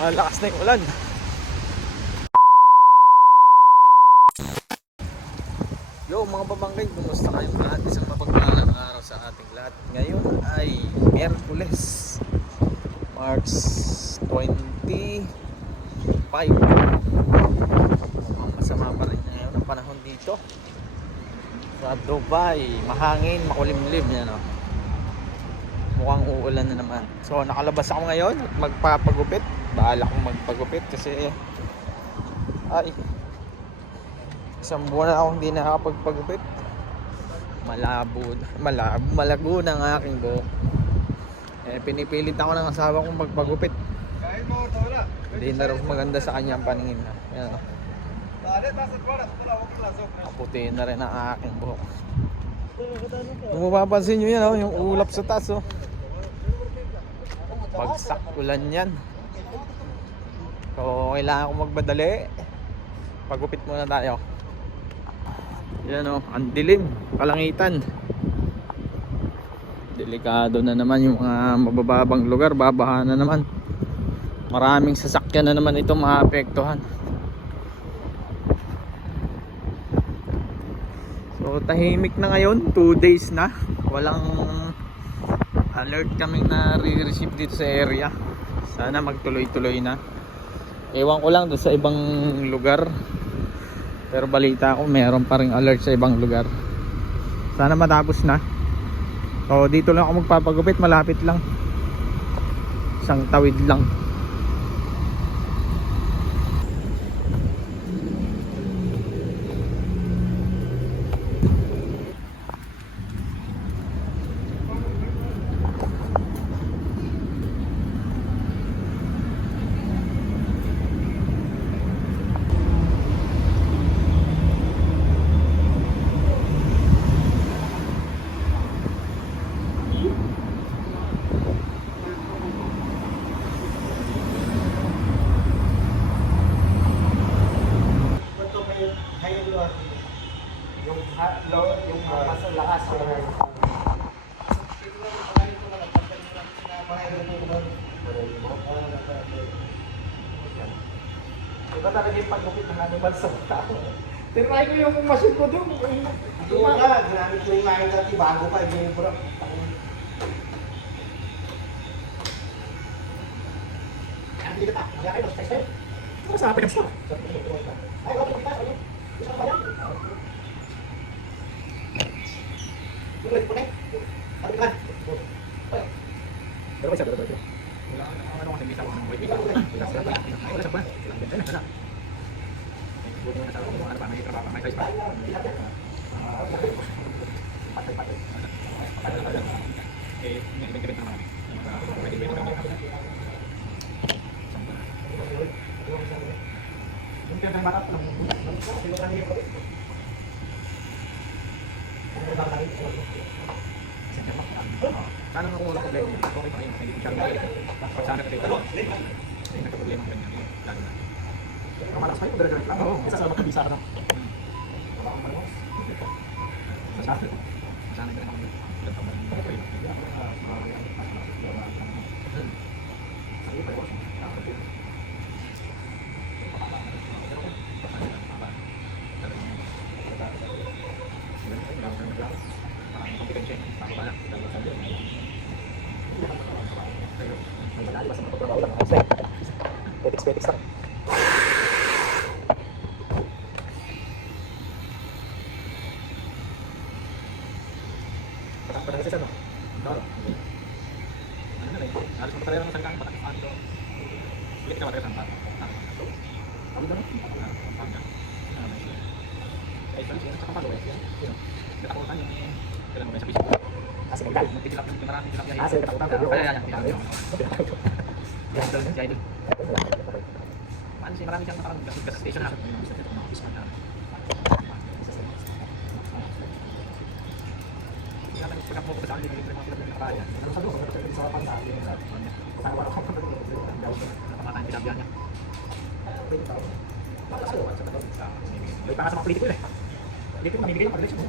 Lakas na yung ulan. Yo mga pamangkin, kumusta kayong lahat? Isang mapagpalang araw sa ating lahat. Ngayon ay Miyerkules, March 25. Mukhang masama pa rin ngayon ang panahon dito sa Dubai. Mahangin, makulimlim yan, no? Mukhang uulan na naman. So nakalabas ako ngayon at magpapagupit. Bahala kong magpagupit kasi ay isang buwan na ako hindi nakakapagpagupit. Malago na ang aking buhok. Pinipilit ako ng asawa kong magpagupit. Hindi na rin maganda sa kanya ang paningin na. Yan, no? Kaputi na rin ang aking buhok. Kung mapapansin nyo yan, yung ulap sa taas, oh. Bagsak ulan yan. So kailangan ko magbadali. Pagupit muna tayo. Yan, oh, ang dilim, kalangitan. Delikado na naman yung mga mabababang lugar, babaha na naman. Maraming sasakyan na naman ito maapektuhan. So tahimik na ngayon, 2 days na. Walang alert kaming na-receive dito sa area. Sana magtuloy-tuloy na. Ewan ko lang doon sa ibang lugar. Pero balita ko meron pa ring alert sa ibang lugar. Sana matapos na. So dito lang ako magpapagupit, malapit lang. Isang tawid lang. Yung mas lakas iba talaga yung paglupit ng animal sa tao. Tinry ko yung machine ko doon. Hindi nga, ginamit ko yung ngayon dati bago pa yung bro. Hindi ka pa, kaya kayo mag-test kayo. Ito sa akin ang ay, okay, kita. Isang pa yan. Ulit po kayo. Sabi ka. Pero isa. Wala ka na ano kasi bisa ko ng wait. Wala sa pa. Wala sa pa. Wala. Buti mo na sa ano pa may trabaho, may size pa. Patay. Ibig naman. Pwede kami. Yung pinag bata lang. Sana nga kung wala problema, okay pa rin. Hindi ko siya rin. Pag sana ka tayo, hindi na problema ka rin. Lalo na. Ang malakas pa yun, dire-direct lang. Oo, isa sa magkabisa ka na. Sana ka na kami. Petiks lang. Patang isa no? Doro. Ano na lang? Halos magpapalera ng sangkang patang ano. Ulit ka matay sangkang. Ano ba? Ay, siya sa kapalo eh. Nakakutan yung kailan mo sa piso. Kasi magtitilap yung maraming tilap yan. Sige, katakutan. Yan. Ano siya, marami siyang nakarang gas station na. Pagka po sa akin, hindi ko sila nakaraya. Ano sa doon? Sa pansabi. Kaya wala akong napamatayin pinabyan niya. May pangas mga politiko yun eh. Politiko mamimigay ng pag-election.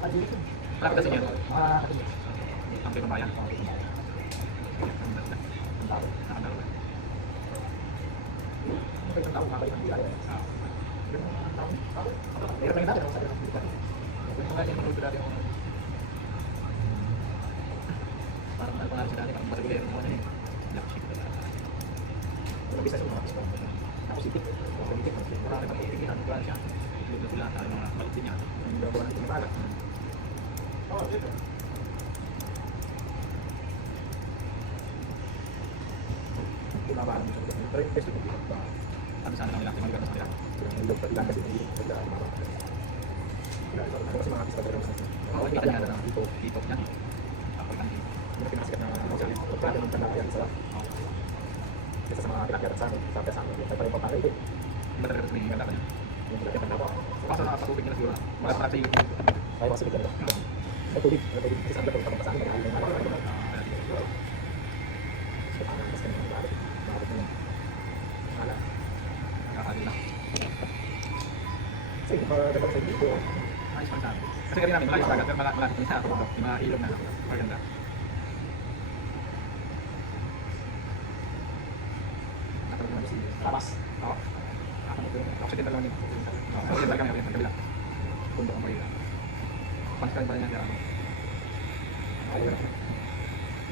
Wala ka niya. Ang pinambayan. isang tao makakalitan ng bilaya. Meron lang dati, sabi ng bilaya. Kung mga yung mga dati yung parang ano pangalan sa dati, parang matagulero naman eh. Black sheep. Yung business yung mga business. Tapos itik. Marami pa itikihan. Kung siya. Luto sila sa mga malit din niya. Yung gagawa ng pinipala. Pinabaan mo siya. Pero yung test ko dito. Sabi sana lang nila. Yung mga sa nila. Yung log ilan kasi yung kasi mga artista talaga mas oo, kita niya na dito niya. Ako lang din. Yung pinakasikat na masalit. Pagkakita ng talakyan sa kesa sa mga kinakyaran sa amin, sabi sa amin, tayo pa rin papagay din. Yung talaga sa may ganda ka niya. Yung talaga ng dawa. Kaso nakapatubig nila siguro na. Mga para sa iyo. Ay, masibig ka nila. Ay, tubig. Kasi sabi ko, kapag sa amin, nag-aalit na yung mga kasi dapat sa dito. Ayos pa sabi. Kasi kami namin malayos dagat pero malapit din sa bundok, yung mga ilog na maganda. Tapas. Oo. Ako din talaga nito. Oo, kasi talaga kami sa kabila. Bundok ang Marila. Panskan pa rin yan. Ayun.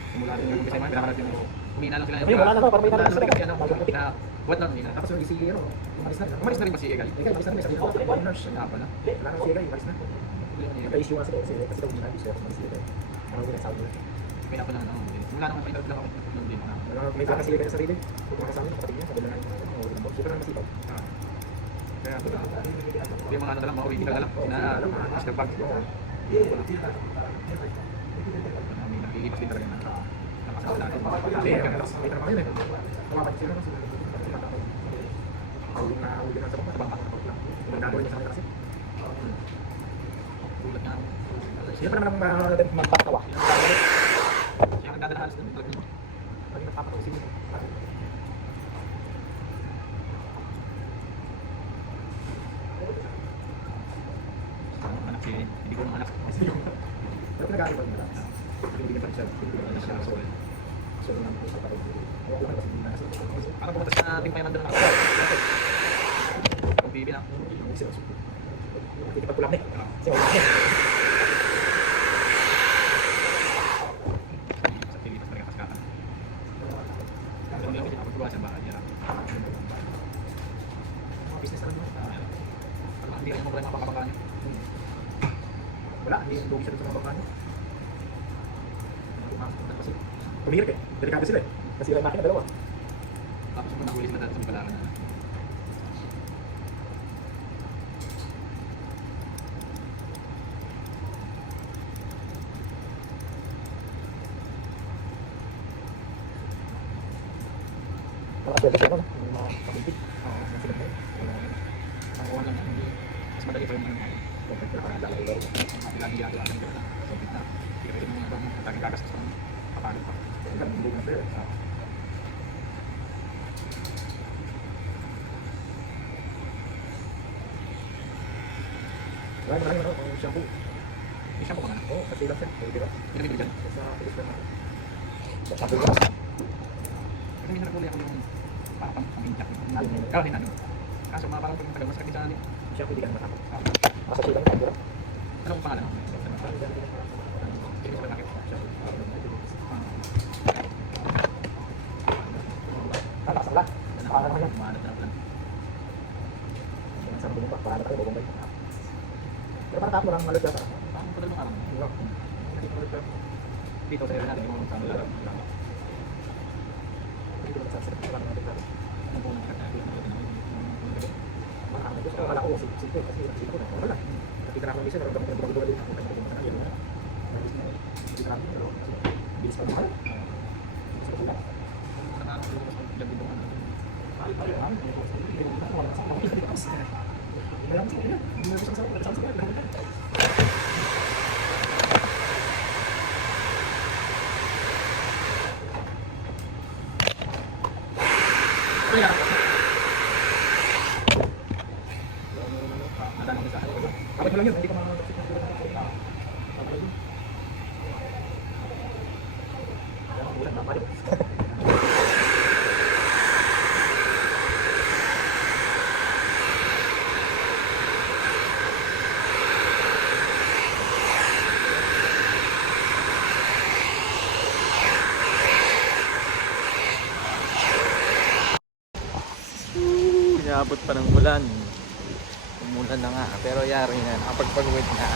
Simula din yung umpisa yung mga pinakalat yung umina lang sila. Ayun, wala na to. Parang may nalang sila. Buwan lang nila. Tapos yung si umalis na rin ba si Egay? Egay, umalis na rin. Sabi ko, one nurse. Nga pala. Wala na si Egay, umalis na. Naka-issue nga sila kasi daw ginagawa siya umalis nila. Ano yung nasabi nila? Kaya pala na. Mula naman pa lang ako nung din. May plaka si Egay sa sarili. Kung makasama niya, kapatid niya, sabi na nga super na masipag. Kaya yung mga ano na lang, mga original na lang. Master bag. May naglilipas din talaga na nakasama natin. May trabaho yun eh. Kumapag sila kasi yung nahuli na sa bangka yung nagagawin niya sa kanila kasi ulat nga siya pa naman magpapatawa siya ang dadalahalas na pag nagpapatawa sila anak siya hindi ko naman anak pero pinag-aaral nila pinibigyan pa rin siya pinibigyan na siya so naman po sa parang ano pumunta sa ating payanan doon ako kung bibi na hindi pa tulak na kasi wala na sa Pilipinas talaga paskatan ang lang hindi ako tuwa sa bahay yan mga business naman hindi rin mo pala mapapapaka niya wala, hindi lugi siya doon sa mapapaka niya kasi tumihirap eh, delikado sila eh kasi yung makina dalawa tapos kung nakulis na dati sa magkalakan na nakasweldo siya ano? Yung mga kapintig oo, yung sinag na yun ang uwan lang hindi mas madali pa yung mga pinakalalagay laro ang lagi ginagawa ng gano'n so na hindi ka rin mga ibang mataging gagastos pa kapagod pa hindi na fair maraming ano, shampoo. May shampoo ka nga na? Oo, kasi lang siya. Pwede ba? Pinabili dyan? Sa Pilipinas natin. Sa shampoo ka? Kasi minsan nagkulay ako yung parang pang-injak. Kaya hindi namin. Kaso mga parang pag-tagal, mas kakit sa namin. Shampoo hindi ka naman ako. Masa tulang ka, bro? Ano kong pangalan? Hindi ko nakit. Tatakasang ka? Parang naman yan. Maalat na lang. Sabi mo ba? Parang tayo, bubumbay. Pero parang tatlo lang malit ka. Parang padal mo parang. Dito sa area natin yung mga lang. Dito sa area natin natin. Ang punong kakagod na natin. Marami ko sa wala ko. Sige kasi hindi ko na. Wala. Nakita na ako ng isa. Naramdaman ko na bumagulo ulit. Ang kanya ko na yun. Hindi ka namin. Bilis pa naman. Bilis pa naman. Nakakaroon ko sa gabi doon. Wala sa kanila. Hindi mo sa kapit mo lang yun, hindi ko Inabot pa ng ulan. Umulan na nga. Pero yari na. Nakapagpagwit na.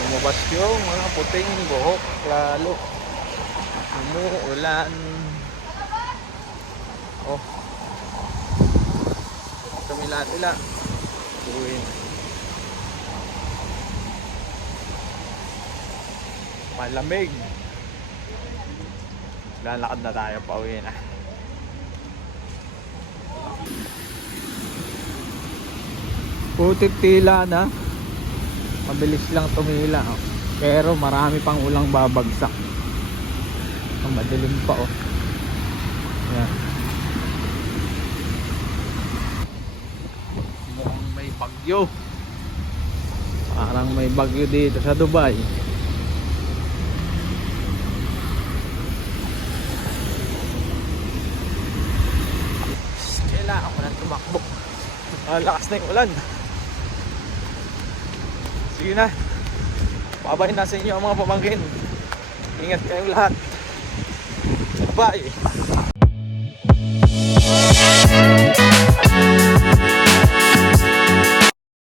Lumabas yung mga puting buhok. Lalo. Umuulan. Oh. Kami lahat uwi. Malamig. Lalakad na tayo pa uwi na. Putik tila na. Mabilis lang tumila. Oh. Pero marami pang ulang babagsak. Ang madilim pa oh. Yan. Mukhang may bagyo. Parang may bagyo dito sa Dubai. Kailangan ko nang tumakbo. Lakas na yung ulan. Sige na. Babayin na sa inyo ang mga pamangkin. Ingat kayong lahat. Bye.